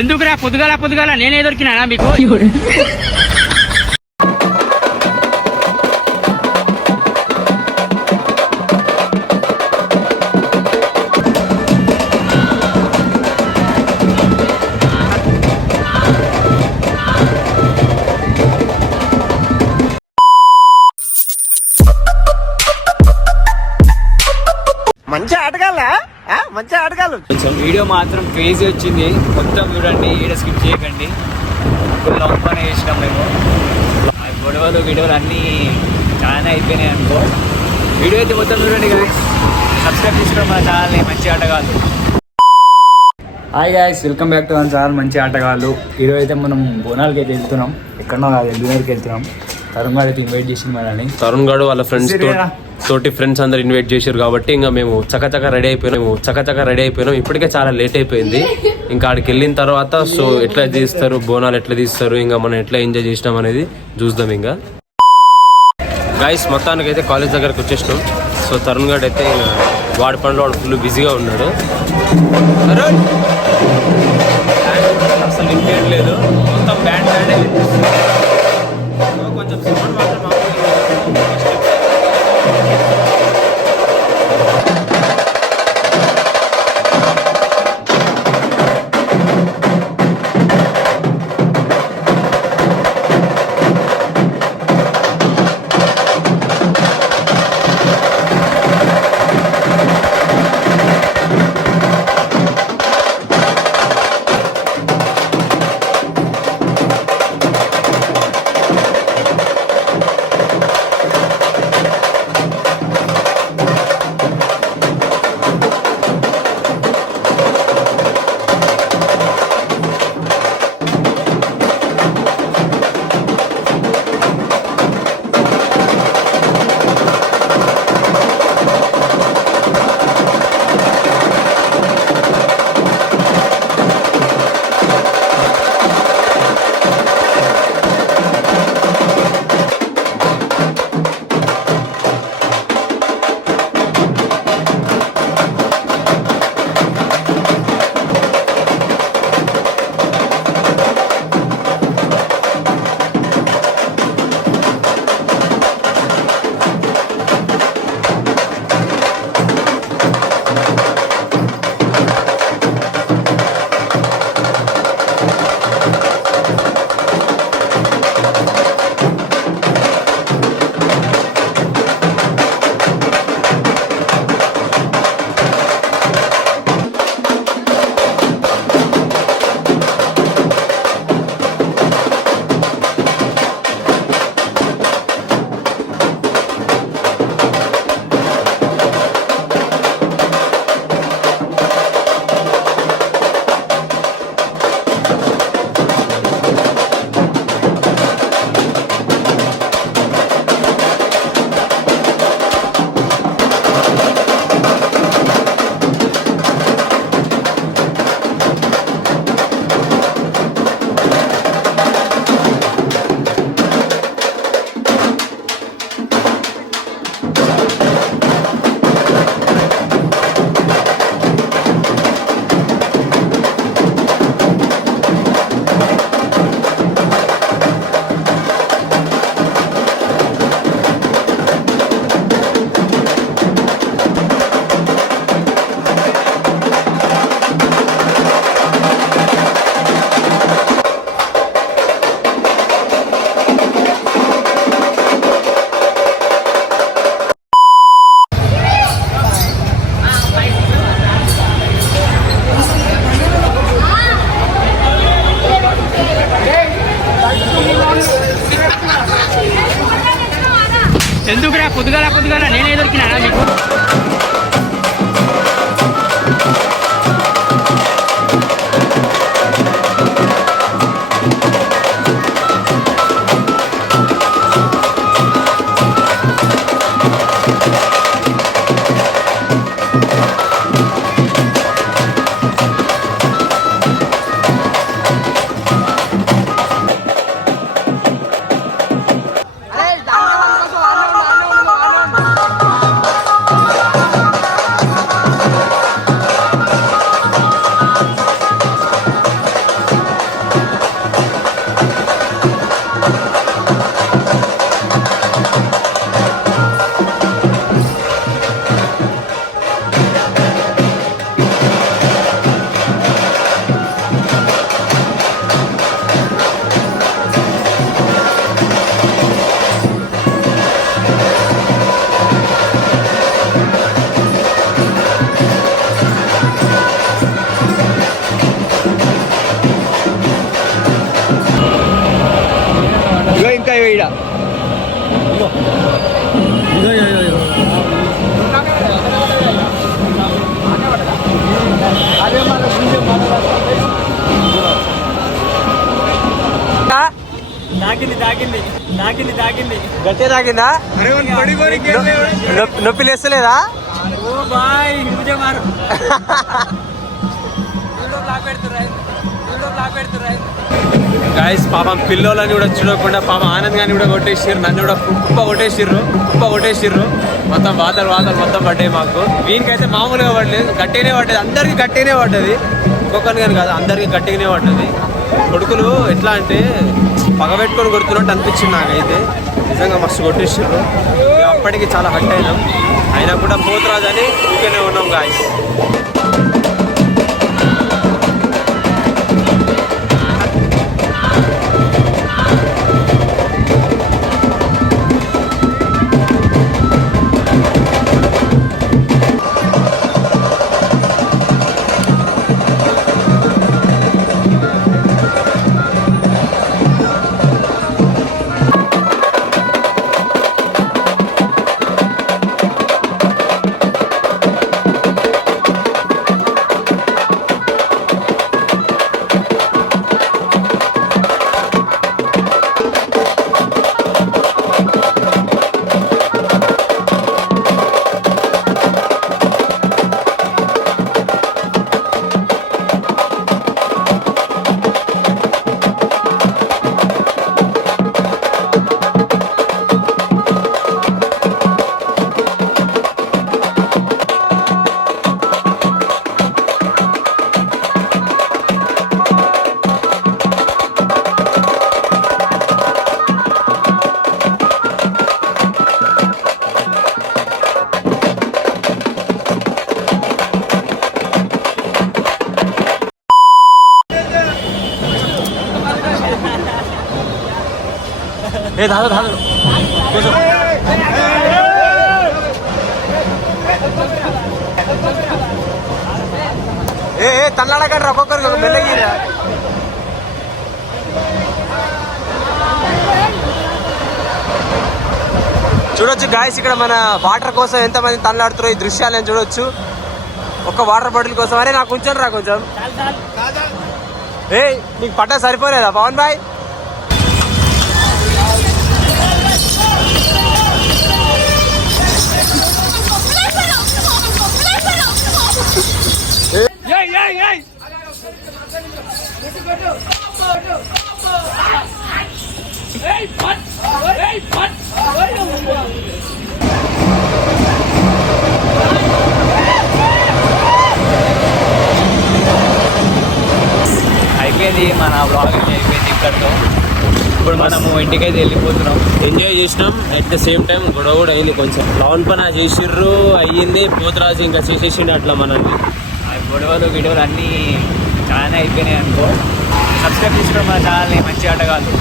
ఎందుకురా పొద్దుగాల పొద్దుగాల నేనే దొరికినా మీకు? మంచి ఆటగాళ్ళు. కొంచెం వీడియో మాత్రం క్రేజీ వచ్చింది, మొత్తం చూడండి, ఈడ స్కిప్ చేయకండి. ఫుల్ లాంగ్ పని చేసినాం మేము. గొడవలు అన్నీ చాలా అయిపోయినాయి అనుకో. వీడియో అయితే మొత్తం చూడండి guys. సబ్స్క్రైబ్ చేసుకోవడం మన ఛానల్ని మంచి ఆటగాళ్ళు. Hi guys, welcome back to మన ఛానల్ మంచి ఆటగాళ్ళు. ఈరోజు అయితే మనం బోనాలకి అయితే వెళ్తున్నాం. ఎక్కడో కాదు, ఎల్బీనగర్కి వెళ్తున్నాం. తరుణ్ గారు అయితే ఇన్వైట్ చేసింది మనల్ని. తరుణ్ గారు వాళ్ళ తోటి ఫ్రెండ్స్ అందరు ఇన్వైట్ చేశారు కాబట్టి ఇంకా మేము చకచక రెడీ అయిపోయినాం. ఇప్పటికే చాలా లేట్ అయిపోయింది. ఇంకా ఆడికి వెళ్ళిన తర్వాత సో ఎట్లా తీస్తారు, బోనాలు ఎట్లా తీస్తారు, ఇంకా మనం ఎట్లా ఎంజాయ్ చేసినాం అనేది చూద్దాం. ఇంకా గైస్ మొత్తానికి అయితే కాలేజ్ దగ్గరకు వచ్చేసినాం. సో తరుణ్ గారు అయితే వాడి పనిలో వాడు ఫుల్ బిజీగా ఉన్నాడు. అసలు ఇంకేయట్లేదు, మొత్తం బ్యాండ్ కొంచెం సౌండ్ మాత్రం ఎందుకురా పొద్దుగాల పొద్దుగాల నేనే దొరికినా మీకు? గట్టే తాగిందా? నొప్పి లేస్తలేదా? గాయస్ పాపం పిల్లోలని కూడా చూడకుండా పాపం ఆనంద్ గాని కూడా కొట్టేసిర్రు, నన్ను కూడా కుప్ప కొట్టేసిర్రు. మొత్తం వాతలు మొత్తం పడ్డాయి మాకు. వీనికైతే మామూలుగా పడలేదు, గట్టిగానే పడ్డది, అందరికి గట్టిగానే పడ్డది. ఒక్కొక్కరిని కానీ కాదు, అందరికి గట్టిగానే పడ్డది. కొడుకులు ఎట్లా అంటే పగబెట్టుకొని కొడుతున్నట్టు అనిపించింది నాకైతే. నిజంగా మస్తు కొట్టేసిర్రు. అప్పటికి చాలా హట్ అయినా కూడా పోతురాజని ఊరికేనే ఉన్నాం గాయస్. తల్లడగడ్రా ఒక్కొక్కరికి మెల్లగిరా. చూడొచ్చు గాయస్, ఇక్కడ మన వాటర్ కోసం ఎంతమంది తనలాడుతారో ఈ దృశ్యాలను చూడొచ్చు. ఒక్క వాటర్ బాటిల్ కోసం. అరే నాకు కొంచెం రా, కొంచెం. నీకు పట్టా సరిపోలేదా పవన్ భాయ్? అయిపోయింది మన బ్లాగ్ అయిపోయింది ఇక్కడితో. ఇప్పుడు మనము ఇంటికైతే వెళ్ళిపోతున్నాం. ఎంజాయ్ చేసినాం, అట్ ద సేమ్ టైం గొడవ కూడా అయింది కొంచెం. లవన్ పని చేసిర్రు, అయ్యింది. పోతురాజు ఇంకా చేసేసిండు అట్లా మనల్ని. గొడవలు వీడియోలు అన్నీ చాలా అయిపోయినాయి అనుకో. సబ్స్క్రైబ్ చేసుకోవడం మన ఛానల్ని మంచి ఆటగాళ్ళు.